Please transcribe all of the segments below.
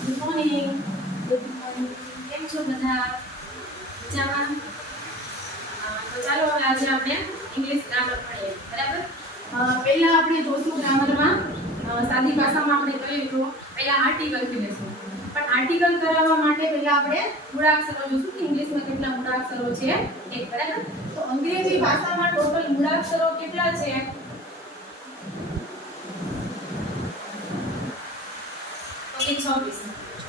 Good morning. Good morning. કેમ છો બધા? મજામાં? તો ચાલો હવે આજે આપણે ઇંગ્લિશ ગ્રામર ભણીએ. બરાબર? પહેલા આપણે જોશું ગ્રામરમાં સાદી ભાષામાં આપણે કહ્યું તો પહેલા આર્ટિકલથી લેશું. પણ આર્ટિકલ કરાવવા માટે પહેલા આપણે મૂળાક્ષરો જોશું કે ઇંગ્લિશમાં કેટલા મૂળાક્ષરો છે. એક બરાબર? તો અંગ્રેજી ભાષામાં ટોટલ મૂળાક્ષરો કેટલા છે? તો કે 26.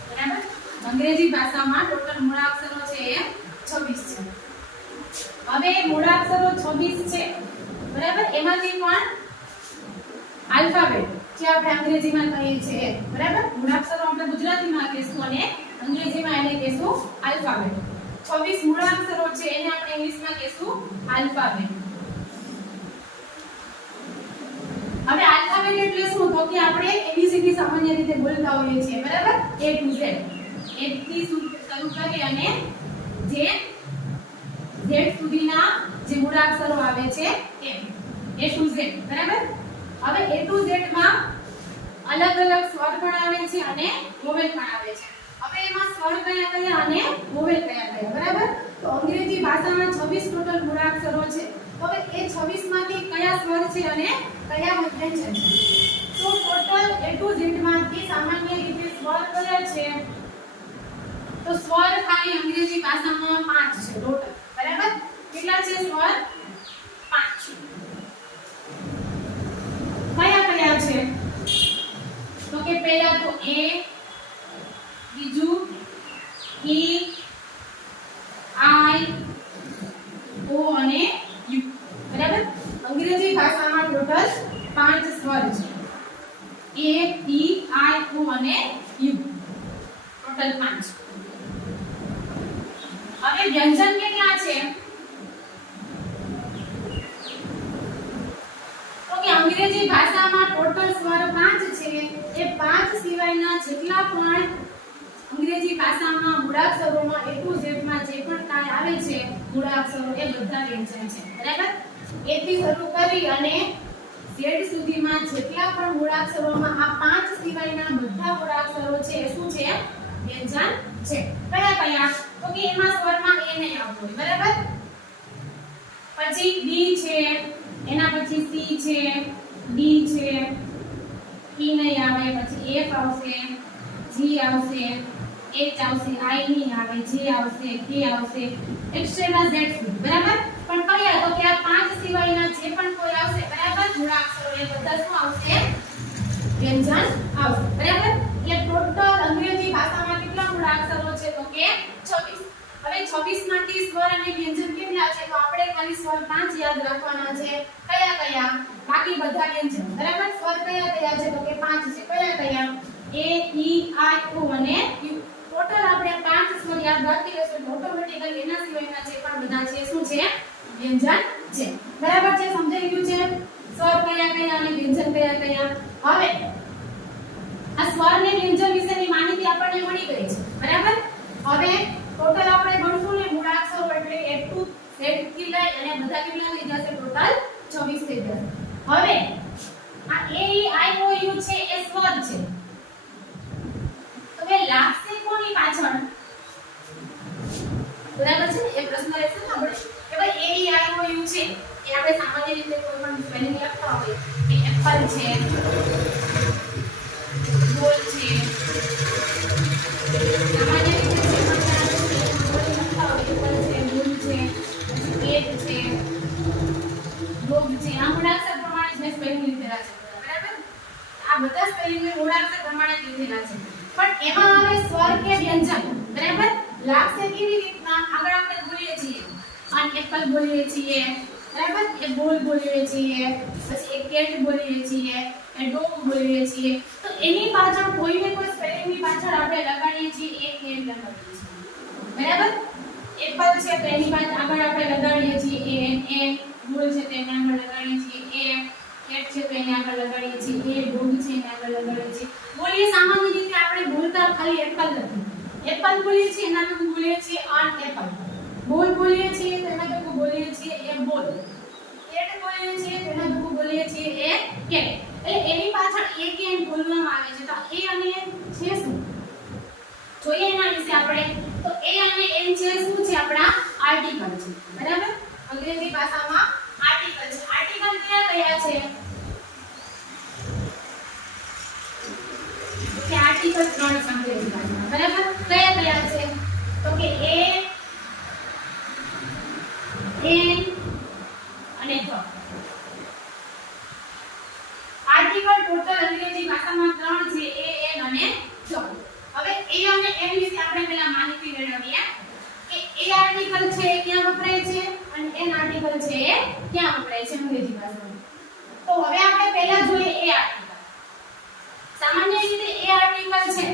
બરાબર? અંગ્રેજી ભાષામાં ટોટલ મૂળાક્ષરો છે એ 26 છે. હવે મૂળાક્ષરો 26 છે. બરાબર? એમાંથી પણ આલ્ફાબેટ જે આપણે અંગ્રેજીમાં કહીએ છીએ. બરાબર? મૂળાક્ષરો આપણે ગુજરાતીમાં કહીશું અને અંગ્રેજીમાં એને કહીશું આલ્ફાબેટ. 26 મૂળાક્ષરો છે એને આપણે ઇંગ્લિશમાં કહીશું આલ્ફાબેટ. હવે આલ્ફાબેટ એટલે શું? તો કે આપણે એબીસીડી સામાન્ય રીતે બોલતા હોઈએ છીએ. બરાબર? A to Z. A થી શરૂ કરી અને Z સુધીના જે મૂળાક્ષરો આવે છે એ A to Z. બરાબર? હવે A to Z માં અલગ અલગ સ્વર પણ આવે છે અને વોવેલ પણ આવે છે. હવે એમાં સ્વર કયા કયા અને વોવેલ કયા કયા? બરાબર? તો અંગ્રેજી ભાષામાં 26 ટોટલ મૂળાક્ષરો છે. હવે એ 26 માંથી કયા સ્વર છે અને કયા વ્યંજન છે? તો ટોટલ A to Z માંથી સામાન્ય રીતે સ્વર કયા છે? તો સ્વર ખાલી અંગ્રેજી ભાષામાં 5 છે ટોટલ. બરાબર? કેટલા છે સ્વર? 5. કયા કયા છે? તો કે પહેલા તો A, બીજું E, I, O અને U. બરાબર? અંગ્રેજી ભાષામાં ટોટલ 5 સ્વર છે. A, E, I, O અને U. ટોટલ 5. હવે વ્યંજન કેટલા છે? તો કે અંગ્રેજી ભાષામાં ટોટલ સ્વર 5 છે. એ 5 સિવાયના જેટલા પણ અંગ્રેજી ભાષામાં મૂળાક્ષરોમાં A to Z માં જે પણ કાંઈ આવે છે મૂળાક્ષરો એ બધા વ્યંજન છે. બરાબર? A થી શરૂ કરી અને Z સુધીમાં જેટલા પણ મૂળાક્ષરોમાં આ 5 સિવાયના બધા મૂળાક્ષરો છે એ શું છે? વ્યંજન છે. કયા કયા? તો કે એમાં સ્વરમાં A નહીં આવતો હોય. બરાબર? પછી B છે, એના પછી C છે, D છે, E નહીં આવે, પછી F આવશે, G આવશે, H આવશે, I નહીં આવે, J આવશે, K આવશે, એક્સ્ટ્રા Z સુધી. બરાબર? પણ કયા? તો કે આ 5 સિવાયના જે પણ કોઈ આવશે બરાબર મૂળાક્ષરો એ બધા શું આવશે? વ્યંજન આવશે. બરાબર? એટલે ટોટલ અંગ્રેજી ભાષામાં કેટલા મૂળાક્ષરો છે? તો કે 26. હવે 26 માંથી સ્વર અને વ્યંજન કેટલા છે? તો આપણે ખાલી સ્વર 5 યાદ રાખવાના છે. કયા કયા? બાકી બધા વ્યંજન. બરાબર? સ્વર કયા કયા છે? તો કે 5 છે. કયા કયા? A, E, I, O અને U. ટોટલ આપણે 5 સ્વર યાદ રાખી લેશું તો ઓટોમેટિકલી એના સિવાયના જે પણ બધા છે શું છે? વ્યંજન છે. બરાબર છે? સમજાઈ ગયું છે? સ્વર કયા કયા અને વ્યંજન કયા કયા? હવે આ સ્વર ને વ્યંજન વિશેની માહિતી આપણને મળી ગઈ છે. બરાબર? હવે ટોટલ આપણે ગણશું ને મૂળાક્ષરો એટલે A to Z થી લઈ અને બધા કેટલા થઈ જશે? ટોટલ 26 થઈ જશે. હવે આ A, E, I, O, U છે એ સ્વર છે. તો એ લાગશે કોની પાછળ? બરાબર છે ને? એ પ્રશ્ન રહેશે ને આપણે કે ભાઈ A, E, I, O, U છે એ આપણે સામાન્ય રીતે કોઈ પણ સ્પેલિંગ લખતા હોય કે એપલ છે, બોલ છે, સામાન્ય રીતે જે પણ લખતા હોય એપલ છે, બોલ છે, પછી કેટ છે, ડોગ છે. આ મૂળાક્ષર પ્રમાણે જ મેં સ્પેલિંગ લીધેલા છે. બરાબર? આ બધા સ્પેલિંગ મેં મૂળાક્ષર પ્રમાણે જ લીધેલા છે. પણ એમાં આવે સ્વર કે વ્યંજન. બરાબર? લાગશે કેવી રીતના? આગળ આપણે બોલીએ છીએ આ એપલ બોલીએ છીએ. બરાબર? એ બોલ બોલીએ છીએ, પછી એ કેટ બોલીએ છીએ, એ ડોગ બોલીએ છીએ. તો એની પાછળ કોઈને કોઈ સ્પેલિંગની પાછળ આપણે લગાડીએ છીએ એ કેટ લગાડીએ છીએ. બરાબર? એપલ છે તો એની પાછળ આગળ આપણે લગાડીએ છીએ એ બોલ છે તો એને આગળ લગાડીએ છીએ એ કેટ છે તો એને આગળ લગાડીએ છીએ એ ડોગ છે એને આગળ લગાડીએ છીએ. બોલીએ સામાન્ય રીતે આપણે બોલતા ખાલી એપલ નથી. એપલ બોલીએ છીએ એના ભેગું બોલીએ છીએ આન એપલ. બોલ બોલીએ છીએ તો એના ભેગું બોલીએ છીએ એ બોલ. કેટ બોલીએ છીએ તો એના ભેગું બોલીએ છીએ એ કેટ. એટલે એની પાછળ એ કે બોલવામાં આવે છે. તો એ અને છે શું? જોઈએ એના વિશે આપણે તો એ અને એન છે શું છે આપણા આર્ટિકલ છે બરાબર અંગ્રેજી ભાષામાં આર્ટિકલ છે આર્ટિકલ કયા છે કે આર્ટિકલ 3 છે અંગ્રેજી ભાષામાં બરાબર કયા છે તો કે એ એન અને ધ આર્ટિકલ ટોટલ અંગ્રેજી ભાષામાં 3 છે એ એન અને ધ હવે એ અને એન વિશે આપણે પહેલા માહિતી મેળવીએ કે એ આર્ટિકલ છે એ ક્યાં વપરાય છે અને એન આર્ટિકલ છે એ ક્યાં વપરાય છે અંગ્રેજી ભાષામાં તો હવે આપણે પહેલા જોઈએ એ આર્ટિકલ સામાન્ય રીતે એ આર્ટિકલ છે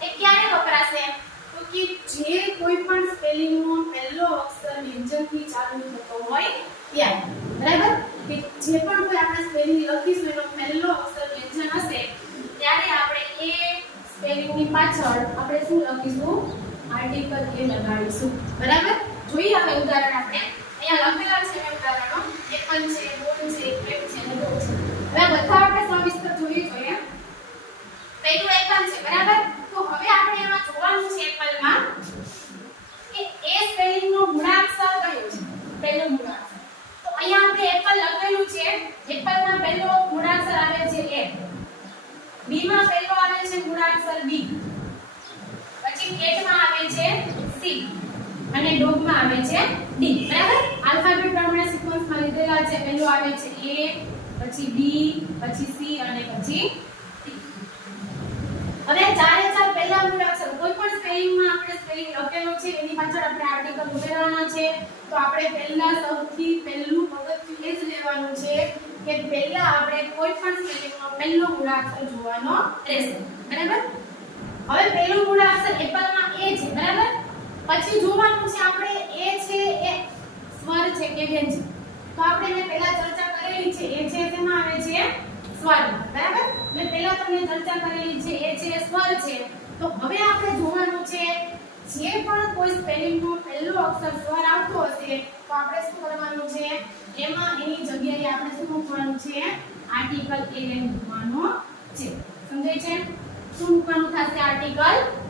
એ ક્યારે વપરાશે તો કે જે કોઈ પણ સ્પેલિંગ નો પહેલો અક્ષર વ્યંજનથી ચાલુ થતો હોય ત્યારે બરાબર કે જે પણ કોઈ આપણે સ્પેલિંગ લખીશું એનો પહેલો અક્ષર વ્યંજન હશે ત્યારે આપણે એ સ્પેલિંગ ની પાછળ આપણે શું લખીશું આર્ટિકલ એ લગાડીશું બરાબર જોઈએ હવે ઉદાહરણ આપણે અહીંયા લખેલા છે એ ઉદાહરણો એપલ છે બોલ છે પેપ છે અને ડોગ છે હવે બધા આપણે સવિસ્તર જોઈએ પહેલું એપલ છે બરાબર તો હવે આપણે એમાં જોવાનું છે એપલમાં કે એ સ્પેલિંગ નો મૂળાક્ષર કયો છે પહેલો મૂળાક્ષર તો અહીંયા આપણે એપલ લખેલું છે એપલમાં પહેલો મૂળાક્ષર આવે છે એ બી માં પહેલો આવે છે મૂળાક્ષર બી પછી કેટમાં આવે છે સી અને ડોગમાં આવે છે ડી બરાબર આલ્ફાબેટ પ્રમાણે સિક્વન્સમાં લીધેલા છે પહેલો આવે છે એ પછી બી પછી સી અને પછી હવે ચારે ચાર પહેલા મૂળાક્ષર કોઈ પણ સ્પેલિંગમાં આપણે સ્પેલિંગ લખેલો છે એની પાછળ આપણે આર્ટિકલ ઉમેરવાના છે તો આપણે પહેલા સૌથી પહેલું પગથિયું એ જ લેવાનું છે કે પહેલા આપણે કોઈ પણ સ્પેલિંગનો પહેલો મૂળાક્ષર જોવાનો રહેશે બરાબર હવે પહેલું મૂળાક્ષર એપલમાં એ છે બરાબર પછી જોવાનું છે આપણે એ છે એ સ્વર છે કે વ્યંજન તો આપણે મેં પહેલા ચર્ચા કરેલી છે એ છે તેમાં આવે છે સ્વર બરાબર મેં પહેલા તમને ચર્ચા કરેલી છે એ છે સ્વર છે તો હવે આપણે જોવાનું છે જે પણ કોઈ સ્પેલિંગ નો પહેલો અક્ષર સ્વર આવતો હશે તો આપણે શું કરવાનું છે એમાં એની જગ્યાએ આપણે શું મૂકવાનું છે આર્ટિકલ એન મૂકવાનો છે સમજાય છે શું મૂકવાનું થશે આર્ટિકલ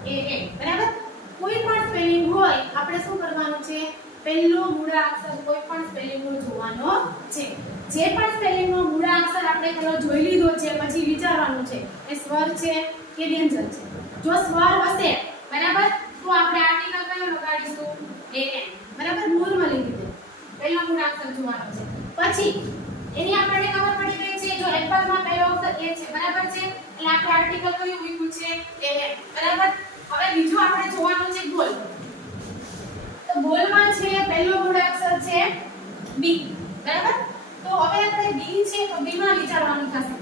એન બરાબર કોઈ પણ સ્પેલિંગ હોય આપણે શું કરવાનું છે પહેલો મૂળાક્ષર કોઈ પણ સ્પેલિંગ નો જોવાનો છે જે પણ સ્પેલિંગ નો મૂળાક્ષર આપણે પહેલો જોઈ લીધો છે પછી વિચારવાનું છે એ સ્વર છે કે વ્યંજન છે જો સ્વર હશે બરાબર તો આપણે આર્ટિકલ કયો લગાડીશું એન બરાબર નોર્મલી રીતે પહેલો મૂળાક્ષર જોવાનો છે પછી એની આપણને ખબર પડી ગઈ છે જો એપલમાં પહેલો અક્ષર એ છે બરાબર છે એટલે આપણે આર્ટિકલ કયું મૂક્યું છે એન બરાબર હવે બીજું આપણે જોવાનું છે બોલ તો બોલમાં છે પહેલો મૂળાક્ષર છે બી બરાબર તો હવે આપણે બી છે તો બી માં વિચારવાનું થશે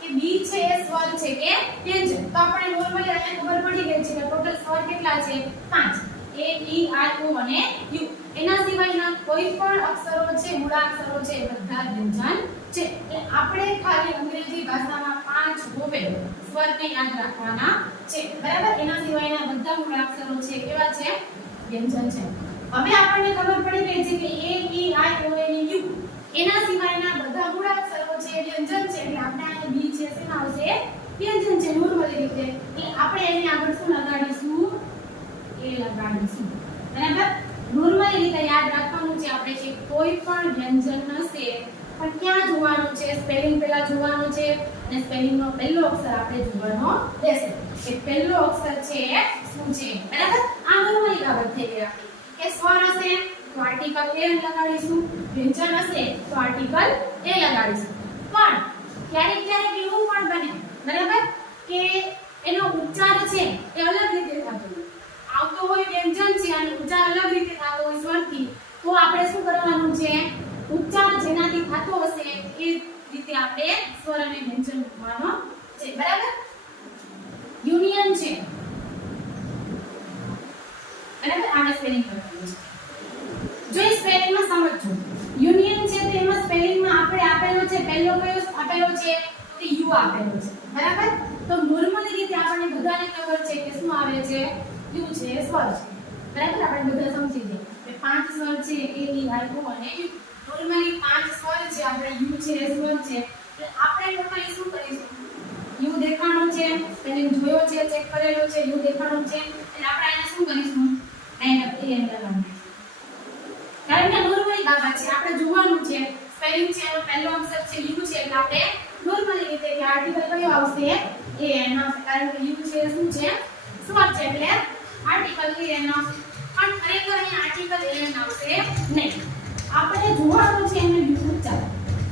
કે બી છે એ સ્વર છે કે વ્યંજન તો આપણે નોર્મલી અહીંયા ખબર પડી ગઈ છે કે ટોટલ સ્વર કેટલા છે 5 એ ઈ આઈ ઓ અને યુ એના સિવાયના કોઈ પણ અક્ષરો છે મૂળાક્ષરો છે એ બધા વ્યંજન છે એટલે આપણે ખાલી અંગ્રેજી ભાષામાં 5 વોવેલ સ્વરને યાદ રાખવાના છે બરાબર એના સિવાયના બધા મૂળાક્ષરો છે કેવા છે વ્યંજન છે હવે આપણને ખબર પડી ગઈ છે કે એ ઈ આઈ ઓ અને યુ એના સિવાયના બધા મૂળાક્ષરો છે વ્યંજન છે એટલે આપણે અહીંયા બી છે શેમાં આવશે વ્યંજન છે નોર્મલી રીતે એટલે આપણે એની આગળ શું લગાડીશું એ લગાડીશું બરાબર નોર્મલી રીતે યાદ રાખવાનું છે આપણે કે કોઈ પણ વ્યંજન હશે પણ ક્યાં જોવાનું છે સ્પેલિંગ પહેલા જોવાનું છે અને સ્પેલિંગ નો પહેલો અક્ષર આપણે જોવાનો રહેશે કે પહેલો અક્ષર છે શું છે બરાબર આ નોર્મલી બાબત થઈ ગઈ આપણી કે સ્વર હશે તો આર્ટિકલ એ લગાડીશું વ્યંજન હશે તો આર્ટિકલ એ લગાડીશું પણ ક્યારેક ક્યારેક એવું પણ બને બરાબર કે એનો ઉચ્ચાર છે એ અલગ રીતે થતો હોય આવતો હોય વ્યંજન છે અને ઉચ્ચાર અલગ રીતે થતો હોય સ્વરથી તો આપણે શું કરવાનું છે ઉચ્ચાર જેનાથી થતો હશે એ રીતે આપણે સ્વર અને વ્યંજન મૂકવાનો છે બરાબર યુનિયન છે બરાબર આને સ્પેલિંગ કરવાનું છે જો એ સ્પેલિંગમાં સમજજો યુનિયન છે તો એમાં સ્પેલિંગમાં આપણે આપેલો છે પહેલો કયો આપેલો છે તો યુ આપેલો છે બરાબર તો નોર્મલી રીતે આપણને બધાને ખબર છે કે શું આવે છે યુ છે સ્વર છે બરાબર આપણે બધા સમજી જઈએ કે 5 સ્વર છે એ ઈ આઈ ઓ અને યુ નોર્મલી 5 સ્વર છે આપણે યુ છે સ્વર છે એટલે આપણે ટોટલી શું કરીશું યુ દેખાણું છે, સ્પેલિંગ જોયો છે, ચેક કરેલો છે, યુ દેખાણું છે, એટલે આપણે આને શું કરીશું? ડાયરેક્ટ એ લગાવવાનું. કારણ કે નોર્મલી બાબત છે, આપણે જોવાનું છે સ્પેલિંગ છે એનો પહેલો અક્ષર છે યુ છે, એટલે આપણે નોર્મલી રીતે કે આર્ટિકલ કયો આવશે? એ એન આવશે. કારણ કે યુ છે શું છે? સ્વર છે, એટલે આર્ટિકલ એ એન આવશે. પણ ખરેખર અહીં આર્ટિકલ એ એન આવશે નહીં. આપણે જોવાનું છે એનો ઉચ્ચાર.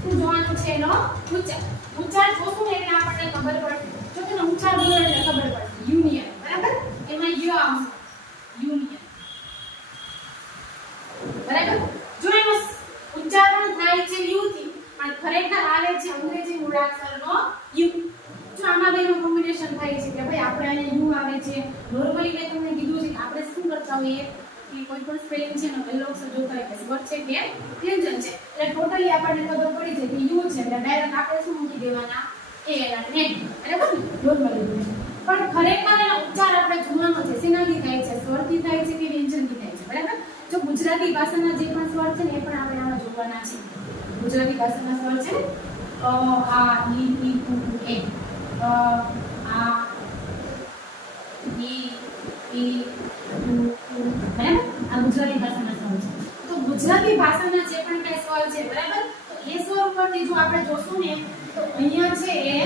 શું જોવાનું છે? એનો ઉચ્ચાર. ઉચ્ચાર જોશું ને એટલે આપણને ખબર પડશે. જો તમે ઉચ્ચાર બોલો એટલે ખબર પડશે. યુનિયન, બરાબર? એમાં યુ આવશે. યુનિયન, બરાબર? જો એનો ઉચ્ચારણ થાય છે યુ થી, પણ ખરેખર આવે છે અંગ્રેજી મૂળાક્ષરનો યુ. જો આમાં બેનું કોમ્બિનેશન થાય છે કે ભાઈ આપણે અહીંયા યુ આવે છે. નોર્મલી મેં તમને કીધું છે કે આપણે શું કરતા હોઈએ કે કોઈ પણ સ્પેલિંગ છે ને પહેલો અક્ષર જોતા હોય કે સ્વર છે કે વ્યંજન છે, એટલે ટોટલી આપણને ખબર પડી જાય કે યુ છે, એટલે ડાયરેક્ટ આપણે શું મૂકી દેવાના? એ એના ને, બરાબર ને? નોર્મલી. પણ ખરેખર એનો ઉચ્ચાર આપણે જોવાનો છે. શેનાથી થાય છે? સ્વરથી થાય છે કે વ્યંજનથી થાય છે? બરાબર? જો ગુજરાતી ભાષાના જે પણ સ્વર છે ને એ પણ આપણે આમાં જોવાના છે. ગુજરાતી ભાષાના સ્વર છે અ આ ઈ ઉ એ આ ઈ ઉ બરાબર? આ ગુજરાતી ભાષાના સ્વર છે. તો ગુજરાતી ભાષાના જે પણ કઈ સ્વર છે, બરાબર, તો એ સ્વર ઉપરથી જો આપણે જોશું ને તો અહીંયા છે એ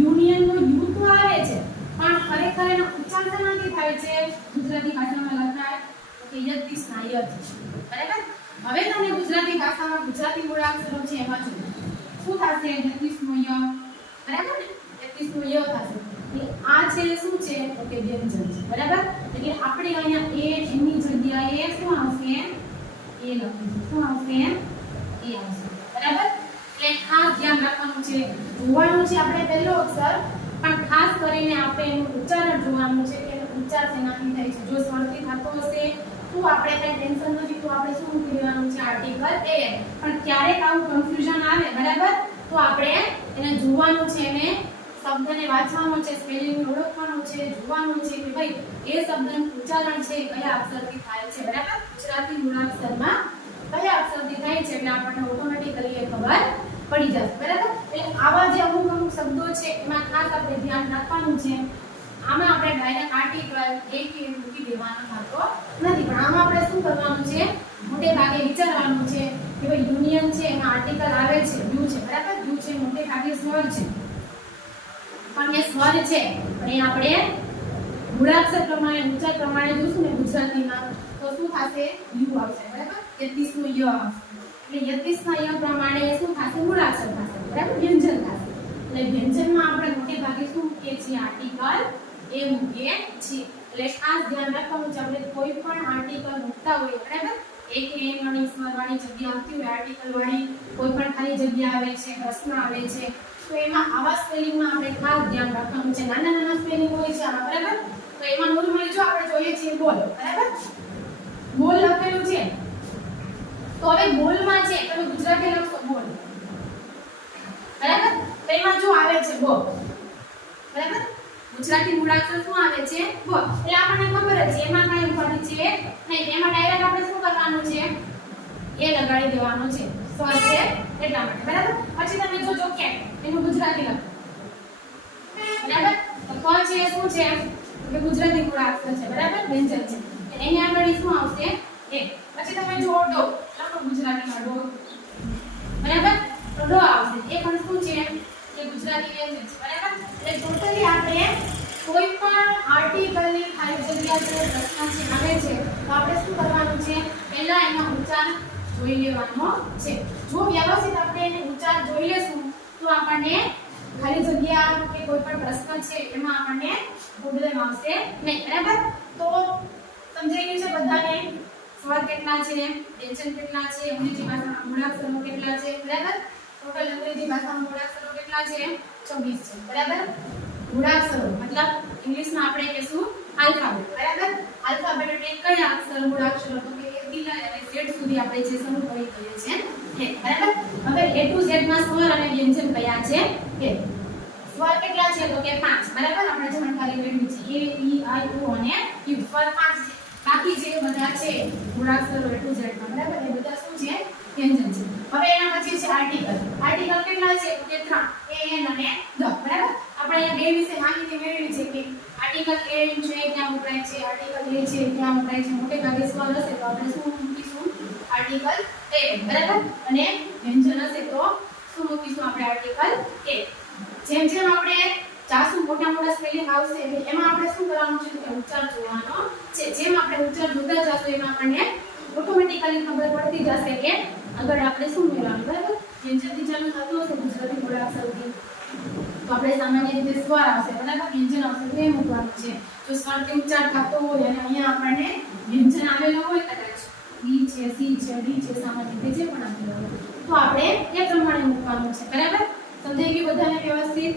યુનિયન નો યુ તો આવે છે, પણ ખરેખર એનો ઉચ્ચાર શેનાથી થાય છે? ગુજરાતી ભાષામાં લખાય કે યતિસના યત, બરાબર? હવે તમને ગુજરાતી ભાષામાં ગુજરાતી મૂળાક્ષરો છે એમાં જો શું થશે? યતિસનો ય, બરાબર ને? યતિસનો ય થશે. આ છે શું છે? તો કે વ્યંજન છે, બરાબર? એટલે આપણે અહીંયા એ એની જગ્યાએ શું આવશે? એ લખીશું. શું આવશે? એ આવશે, બરાબર? એટલે ખાસ ધ્યાન રાખવાનું છે. જોવાનું છે આપણે પહેલો અક્ષર, પણ ખાસ કરીને આપણે એનું ઉચ્ચારણ જોવાનું છે કે એનો ઉચ્ચાર શેનાથી થાય છે. જો સ્વરથી થતો હશે તો આપણે કઈ ટેન્શન નથી, તો આપણે શું મૂકી દેવાનું છે? આર્ટિકલ એ. પણ ક્યારેક આવું કન્ફ્યુઝન આવે, બરાબર, તો આપણે એને જોવાનું છે, એને શબ્દને વાંચવાનો છે, સ્પેલિંગ ઓળખવાનું છે, જોવાનું છે કે ભાઈ એ શબ્દનું ઉચ્ચારણ છે કયા અક્ષરથી થાય છે, બરાબર? ગુજરાતી મૂળાક્ષરમાં કયા અક્ષરથી થાય છે, એટલે આપણને ઓટોમેટિકલી એ ખબર પડી જશે, બરાબર? એટલે આવા જે અમુક શબ્દો છે એમાં ખાસ આપણે ધ્યાન રાખવાનું છે. આમાં આપણે ડાયરેક્ટ આર્ટિકલ એ કે મૂકી દેવાનો થતો નથી, પણ આમાં આપણે શું કરવાનું છે? મોટે ભાગે વિચારવાનું છે કે ભાઈ યુનિયન છે એમાં આર્ટિકલ આવે છે, યુ છે, બરાબર? યુ છે મોટે ભાગે સ્વર છે, પણ એ સ્વર છે પણ એ આપણે મૂળાક્ષર પ્રમાણે ઉચ્ચાર પ્રમાણે જોશું ને ગુજરાતીમાં તો શું થશે? યુ આવશે, બરાબર? યતિસનો ય આવશે. એટલે યતિસના ય પ્રમાણે શું થશે? મૂળાક્ષર થશે, બરાબર? વ્યંજન થશે. એટલે વ્યંજનમાં આપણે મોટે ભાગે શું મૂકીએ છીએ? આર્ટિકલ એ મૂકીએ છીએ. એટલે ખાસ ધ્યાન રાખવાનું છે આપણે કોઈ પણ આર્ટિકલ મૂકતા હોઈએ, બરાબર? એક એન વાળી સ્વર વાળી જગ્યા આવતી હોય, આર્ટિકલ વાળી કોઈ પણ ખાલી જગ્યા આવે છે, પ્રશ્ન આવે છે, તો એમાં આવા સ્પેલિંગમાં આપણે ખાસ ધ્યાન રાખવાનું છે. નાના નાના સ્પેલિંગ હોય છે આમાં, બરાબર? તો એમાં નોર્મલી જો આપણે જોઈએ છીએ બોલ, બરાબર? બોલ લખેલું છે, તો હવે બોલમાં છે તમે ગુજરાતી લખશો બોલ, બરાબર? તો એમાં જો આવે છે બોલ, બરાબર? ગુજરાતી મૂળાક્ષર શું આવે છે? બોલ. એટલે આપણને ખબર જ છે એમાં કાંઈ ફરક છે નહીં. એમાં ડાયરેક્ટ આપણે શું કરવાનું છે? એ લગાડી દેવાનું છે. સ્વર છે એટલા માટે, બરાબર? પછી તમે જોજો કે એનું ગુજરાતી લખો, બરાબર? તો ક છે શું છે? કે ગુજરાતી મૂળાક્ષર છે, બરાબર? વ્યંજન છે. એની આગળ શું આવશે? એ. પછી તમે જો ડો લખો ગુજરાતીમાં ડો, બરાબર? તો ડો આવશે. એ પણ શું છે? કે ગુજરાતી વ્યંજન છે, બરાબર? એટલે ટોટલી આપણે કોઈ પણ આર્ટિકલની ખાલી જગ્યા જે પ્રશ્ન છે આવે છે તો આપણે શું કરવાનું છે? પહેલા એનો ઉચ્ચાર જોઈ લેવાનો છે. જો વ્યવસ્થિત આપણે એને ઉચ્ચાર જોઈ લેશું તો આપણને ખાલી જગ્યા કે કોઈ પણ પ્રશ્ન છે એમાં આપણને પ્રોબ્લેમ આવશે નહીં, બરાબર? તો સમજાઈ ગયું છે બધાને? સ્વર કેટલા છે, વ્યંજન કેટલા છે, અંગ્રેજી ભાષામાં મૂળાક્ષરો કેટલા છે, બરાબર? ટોટલ અંગ્રેજી ભાષામાં મૂળાક્ષરો કેટલા છે? 26 છે, બરાબર? મૂળાક્ષરો મતલબ ઇંગ્લિશમાં આપણે કહેશું આલ્ફાબેટ, બરાબર? આલ્ફાબેટ એટલે કયા અક્ષર મૂળાક્ષરો? તો કે A થી લઈ અને Z સુધી આપણે જે શરૂ કરી દઈએ છીએ, બરાબર? હવે A to Z માં સ્વર અને વ્યંજન કયા છે? કે સ્વર કેટલા છે? તો કે 5, બરાબર? આપણે જાણકારી મેળવી છે. A E I O અને U સ્વર 5 છે. બાકી જે બધા છે મૂળાક્ષરો A to Z માં, બરાબર? એ બધા શું છે? વ્યંજન છે. હવે એના પછી છે આર્ટિકલ. આર્ટિકલ કેટલા છે? તો કે 3, A N અને ધ, બરાબર? આપણે અહીંયા બે વિશે કેવી છે કે આર્ટિકલ એ છે ક્યાં વપરાય છે, આર્ટિકલ એ છે ક્યાં વપરાય છે. મોટે ભાગે સવાલ હશે તો આપણે શું મૂકીશું? આર્ટિકલ એ, બરાબર. અને વ્યંજન હશે તો શું મૂકીશું આપણે? આર્ટિકલ એ. જેમ જેમ આપણે જાશું મોટા મોટા સ્પેલિંગ આવશે એમાં આપણે શું કરવાનું છે કે ઉચ્ચાર જોવાનો છે. જેમ આપણે ઉચ્ચાર જોતા જશું એમાં આપણને ઓટોમેટિકલી ખબર પડતી જશે કે આગળ આપણે શું મેળવવાનું, બરાબર. વ્યંજનથી ચાલુ થતું હશે ગુજરાતી મૂળાક્ષરથી તો આપણે સામાન્ય રીતે સ્વર આવશે, બરાબર. વ્યંજન આવશે તો એ મૂકવાનું છે. જો સ્વરથી ઉચ્ચાર થતો હોય અને અહીંયા આપણને વ્યંજન આવેલું હોય કદાચ ઈ છે, સી છે, ડી છે, સામાન્ય રીતે જે પણ આપેલું હોય તો આપણે એ પ્રમાણે મૂકવાનું છે, બરાબર. સમજાઈ ગયું બધાને વ્યવસ્થિત?